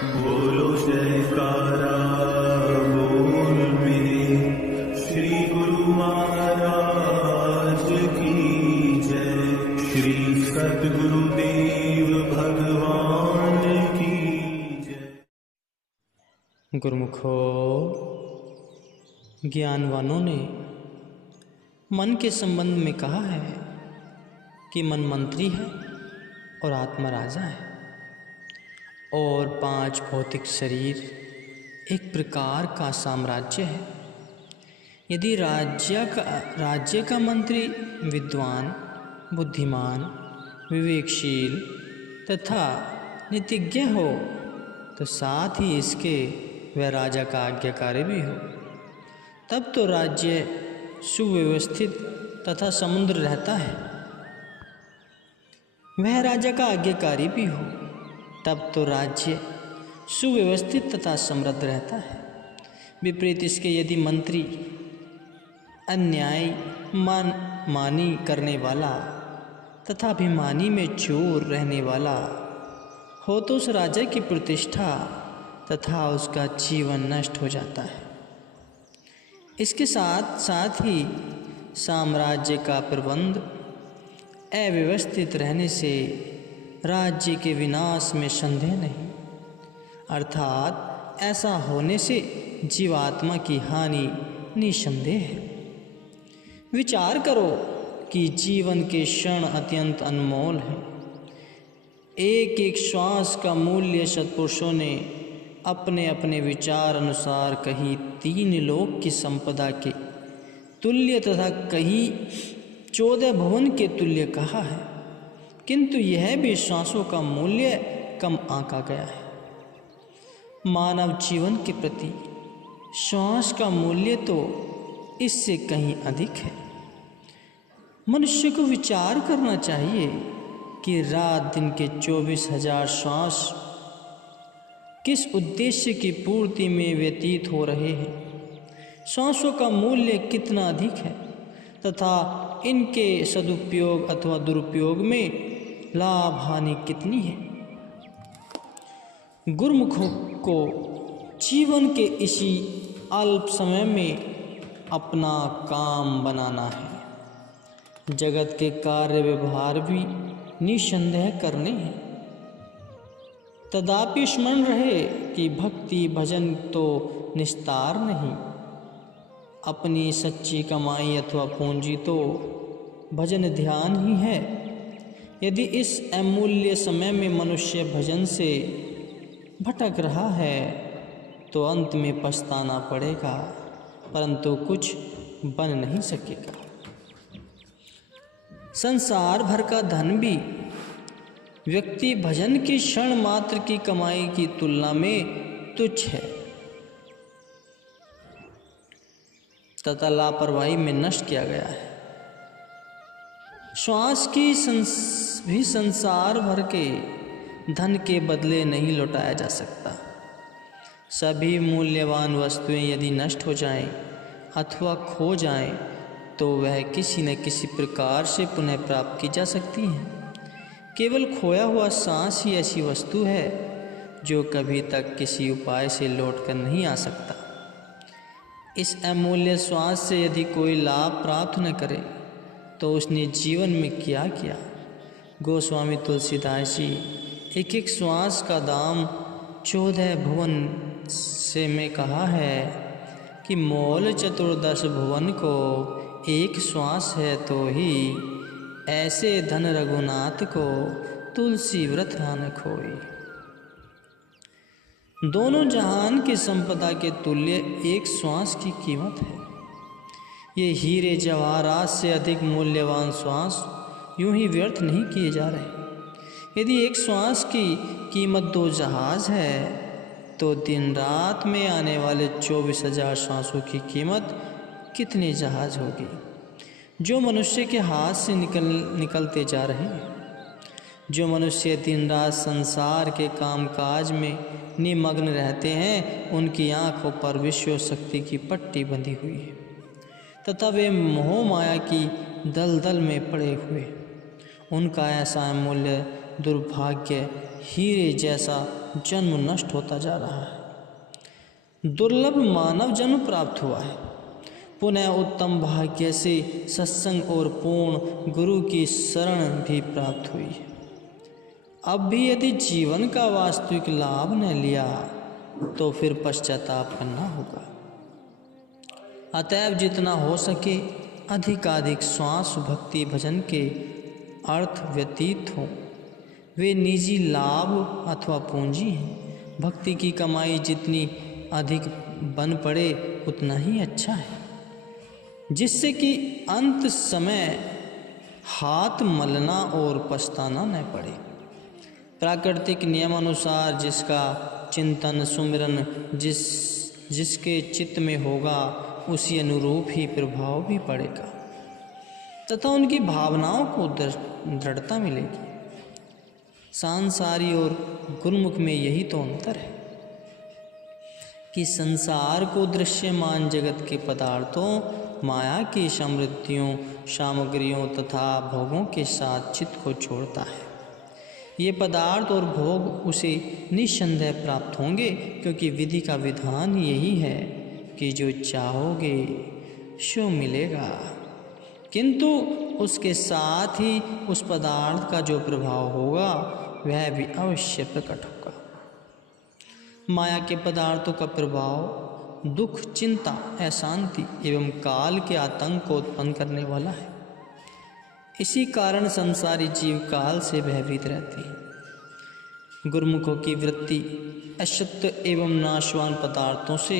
बोलो जयकारा बोल मेरे श्री गुरु महाराज की जय। श्री सद्गुरुदेव भगवान की जय। गुरुमुखो, ज्ञानवानों ने मन के संबंध में कहा है कि मन मंत्री है और आत्मा राजा है, और 5 भौतिक शरीर एक प्रकार का साम्राज्य है। यदि राज्य का मंत्री विद्वान, बुद्धिमान, विवेकशील तथा नीतिज्ञ हो, तो साथ ही इसके वह राजा का आज्ञाकारी भी हो, तब तो राज्य सुव्यवस्थित तथा समुद्र रहता है। वह राजा का आज्ञाकारी भी हो, तब तो राज्य सुव्यवस्थित तथा समृद्ध रहता है। विपरीत इसके यदि मंत्री अन्याय मानी करने वाला तथा अभिमानी में चोर रहने वाला हो, तो उस राजा की प्रतिष्ठा तथा उसका जीवन नष्ट हो जाता है। इसके साथ साथ ही साम्राज्य का प्रबंध अव्यवस्थित रहने से राज्य के विनाश में संदेह नहीं, अर्थात ऐसा होने से जीवात्मा की हानि निसंदेह है। विचार करो कि जीवन के क्षण अत्यंत अनमोल हैं। एक एक श्वास का मूल्य सत्पुरुषों ने अपने अपने विचार अनुसार कहीं 3 लोक की संपदा के तुल्य तथा कहीं 14 भुवन के तुल्य कहा है, किंतु यह भी श्वासों का मूल्य कम आंका गया है। मानव जीवन के प्रति श्वास का मूल्य तो इससे कहीं अधिक है। मनुष्य को विचार करना चाहिए कि रात दिन के 24,000 श्वास किस उद्देश्य की पूर्ति में व्यतीत हो रहे हैं। श्वासों का मूल्य कितना अधिक है तथा इनके सदुपयोग अथवा दुरुपयोग में लाभ हानि कितनी है। गुरुमुखों को जीवन के इसी अल्प समय में अपना काम बनाना है। जगत के कार्य व्यवहार भी निसंदेह करने हैं। तदापि स्मरण रहे कि भक्ति भजन तो निस्तार नहीं। अपनी सच्ची कमाई अथवा पूंजी तो भजन ध्यान ही है। यदि इस अमूल्य समय में मनुष्य भजन से भटक रहा है तो अंत में पछताना पड़ेगा, परंतु कुछ बन नहीं सकेगा। संसार भर का धन भी व्यक्ति भजन की क्षण मात्र की कमाई की तुलना में तुच्छ है तथा लापरवाही में नष्ट किया गया है। श्वास की भी संसार भर के धन के बदले नहीं लौटाया जा सकता। सभी मूल्यवान वस्तुएं यदि नष्ट हो जाएं अथवा खो जाएं तो वह किसी न किसी प्रकार से पुनः प्राप्त की जा सकती हैं। केवल खोया हुआ सांस ही ऐसी वस्तु है जो कभी तक किसी उपाय से लौट कर नहीं आ सकता। इस अमूल्य श्वास से यदि कोई लाभ प्राप्त न करे तो उसने जीवन में क्या किया। गोस्वामी तुलसीदास जी एक एक श्वास का दाम 14 भुवन से में कहा है कि मोल 14 भुवन को एक श्वास है, तो ही ऐसे धन रघुनाथ को तुलसी व्रत न खोई। दोनों जहान की संपदा के तुल्य एक श्वास की कीमत है। ये हीरे जवाहरात से अधिक मूल्यवान श्वास यूं ही व्यर्थ नहीं किए जा रहे। यदि एक श्वास की कीमत 2 जहाज है तो दिन रात में आने वाले 24,000 श्वासों की कीमत कितने जहाज होगी जो मनुष्य के हाथ से निकलते जा रहे हैं। जो मनुष्य दिन रात संसार के कामकाज में निमग्न रहते हैं, उनकी आँखों पर विश्व शक्ति की पट्टी बंधी हुई है तथा वे मोह माया की दलदल में पड़े हुए। उनका ऐसा अमूल्य दुर्भाग्य हीरे जैसा जन्म नष्ट होता जा रहा है। दुर्लभ मानव जन्म प्राप्त हुआ है। पुनः उत्तम भाग्य से सत्संग और पूर्ण गुरु की शरण भी प्राप्त हुई है। अब भी यदि जीवन का वास्तविक लाभ न लिया तो फिर पश्चाताप करना होगा। अतएव जितना हो सके अधिकाधिक श्वास भक्ति भजन के अर्थ व्यतीत हों। वे निजी लाभ अथवा पूंजी हैं। भक्ति की कमाई जितनी अधिक बन पड़े उतना ही अच्छा है, जिससे कि अंत समय हाथ मलना और पछताना न पड़े। प्राकृतिक नियमानुसार जिसका चिंतन सुमिरन जिसके चित्त में होगा उसी अनुरूप ही प्रभाव भी पड़ेगा तथा उनकी भावनाओं को दृढ़ता मिलेगी। सांसारी और गुरुमुख में यही तो अंतर है कि संसार को दृश्यमान जगत के पदार्थों, माया की समृद्धियों, सामग्रियों तथा भोगों के साथ चित्त को छोड़ता है। ये पदार्थ और भोग उसे निस्संदेह प्राप्त होंगे, क्योंकि विधि का विधान यही है कि जो चाहोगे सो मिलेगा, किंतु उसके साथ ही उस पदार्थ का जो प्रभाव होगा वह भी अवश्य प्रकट होगा। माया के पदार्थों का प्रभाव दुख, चिंता, अशांति एवं काल के आतंक को उत्पन्न करने वाला है। इसी कारण संसारी जीव काल से भयभीत रहते हैं। गुरुमुखों की वृत्ति अशक्त एवं नाशवान पदार्थों से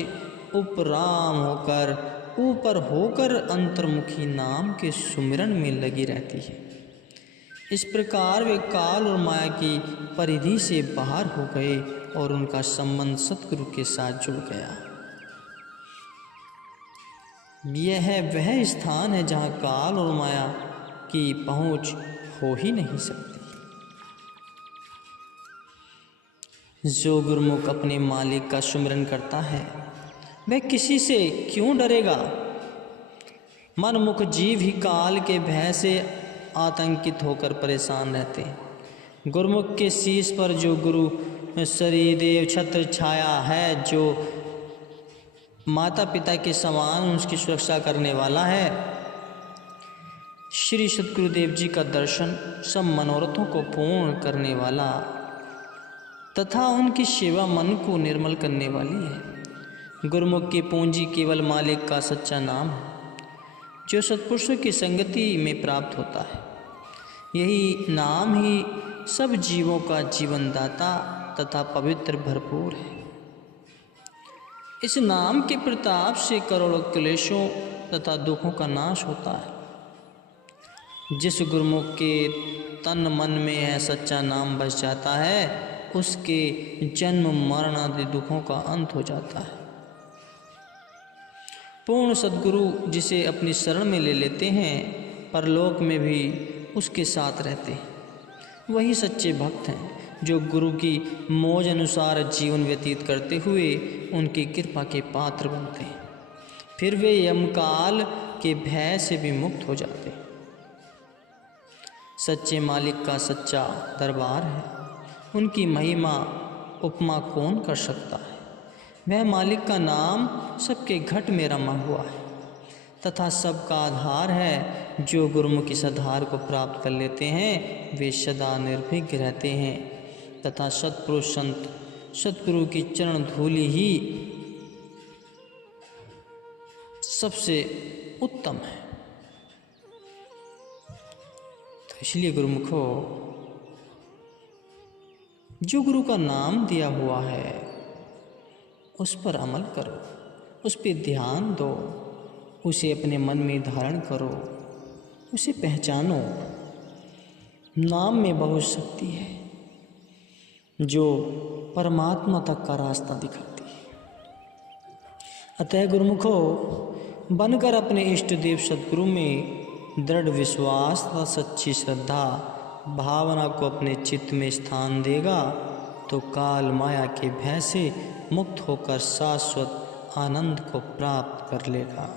उपराम होकर, ऊपर होकर अंतर्मुखी नाम के सुमिरन में लगी रहती है। इस प्रकार वे काल और माया की परिधि से बाहर हो गए और उनका संबंध सतगुरु के साथ जुड़ गया। यह वह स्थान है जहाँ काल और माया की पहुँच हो ही नहीं सकती। जो गुरुमुख अपने मालिक का सुमिरन करता है वह किसी से क्यों डरेगा। मनमुख जीव ही काल के भय से आतंकित होकर परेशान रहते हैं। गुरुमुख के शीश पर जो गुरु शरीदेव छत्र छाया है, जो माता पिता के समान उसकी सुरक्षा करने वाला है, श्री सद्गुरुदेव जी का दर्शन सब मनोरथों को पूर्ण करने वाला तथा उनकी सेवा मन को निर्मल करने वाली है। गुरुमुख की पूंजी केवल मालिक का सच्चा नाम है, जो सत्पुरुषों की संगति में प्राप्त होता है। यही नाम ही सब जीवों का जीवनदाता तथा पवित्र भरपूर है। इस नाम के प्रताप से करोड़ों क्लेशों तथा दुखों का नाश होता है। जिस गुरुमुख के तन मन में है सच्चा नाम बस जाता है, उसके जन्म मरण आदि दुखों का अंत हो जाता है। पूर्ण सद्गुरु जिसे अपनी शरण में ले लेते हैं, परलोक में भी उसके साथ रहते हैं। वही सच्चे भक्त हैं जो गुरु की मौज अनुसार जीवन व्यतीत करते हुए उनकी कृपा के पात्र बनते हैं। फिर वे यमकाल के भय से भी मुक्त हो जाते हैं। सच्चे मालिक का सच्चा दरबार है, उनकी महिमा उपमा कौन कर सकता है। वह मालिक का नाम सबके घट में रमा हुआ है तथा सबका आधार है। जो गुरुमुख इस आधार को प्राप्त कर लेते हैं वे सदा निर्भीक रहते हैं तथा सत्पुरुष संत सतगुरु की चरण धूलि ही सबसे उत्तम है। तो इसलिए गुरुमुखों, जो गुरु का नाम दिया हुआ है उस पर अमल करो, उस पर ध्यान दो, उसे अपने मन में धारण करो, उसे पहचानो। नाम में बहुत शक्ति है जो परमात्मा तक का रास्ता दिखाती है। अतः गुरुमुखों, बनकर अपने इष्ट देव सद्गुरु में दृढ़ विश्वास तथा सच्ची श्रद्धा भावना को अपने चित्त में स्थान देगा तो काल माया के भय से मुक्त होकर शाश्वत आनंद को प्राप्त कर लेगा।